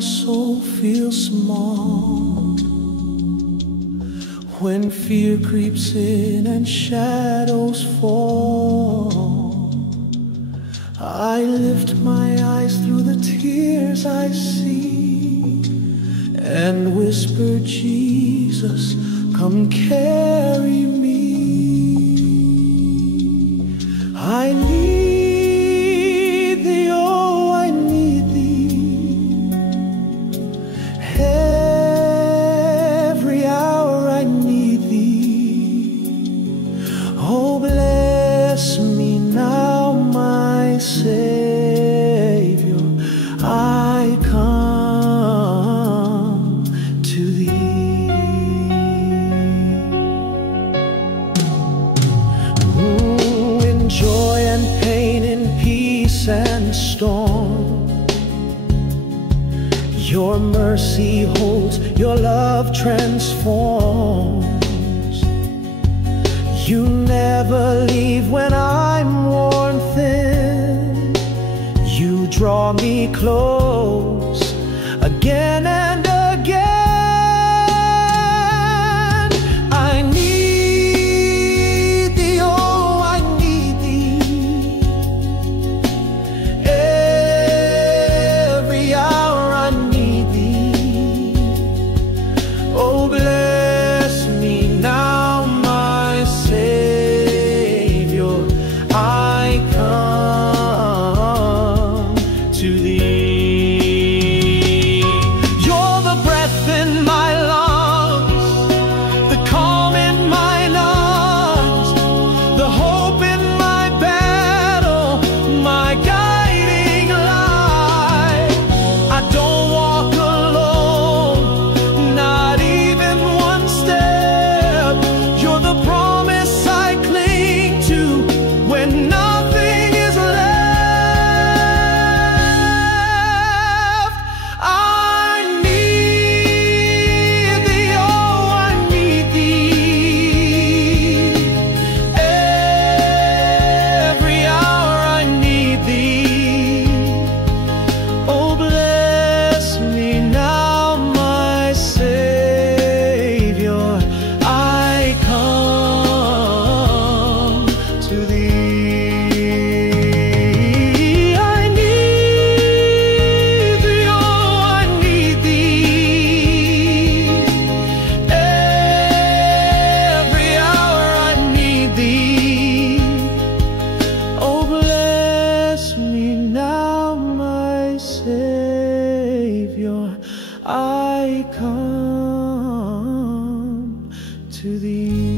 soul feels small, when fear creeps in and shadows fall, I lift my eyes through the tears I see and whisper, Jesus, come carry me. I need thee, oh, I need thee. Every hour I need thee. Oh, bless me now, my Savior, I come to thee. In joy and pain, in peace and storm, your mercy holds, your love transforms. You never leave when I'm worn thin. You draw me close again and again. I need thee, oh, I need thee. Every hour I need thee. Oh, bless me now, my Savior, I come to thee. You're the breath in my lungs, the calm in my lungs, the hope in my battle, my guiding light. I don't walk alone, not even one step. You're the promise I cling to when nothing is left. I need thee, oh, I need thee. Every hour I need thee. Oh, bless me now, my Savior, I come to thee. I need thee, oh, I need thee. Every hour I need thee. Oh, bless me now, my Savior, I come to thee.